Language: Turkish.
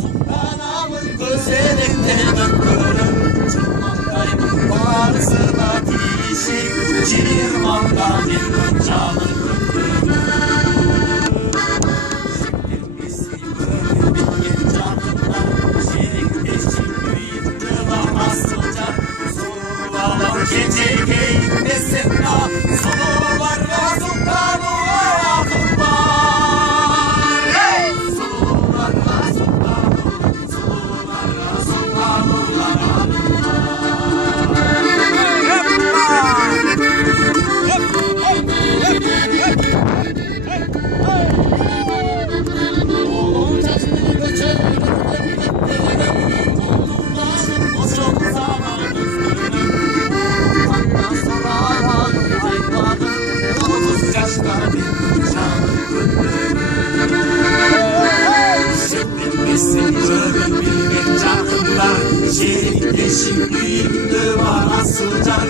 Sultanamın gözlerinde bakırım, Çırmandayımın bağrısına dişi, Çirman'dan bir canı kırdım. Şekilmesi böyle bir canlılar, şirin deşik büyüktü bana sıcak. Sorulalım gece geyinmesin ha, sonu var ya sultanı hayatım var. Hey! Sonu var ya sultanı, sonu var ya sultanı hayatım oğlum çaştı göçerdim, oğlumların o çok zamanımdır. Ondan sonra ağladım, ayıkladım, 30 yaşta bir canı gönlüm. Şekilmesin böyle bir canlılar, şirin deşik büyüktü bana sıcak.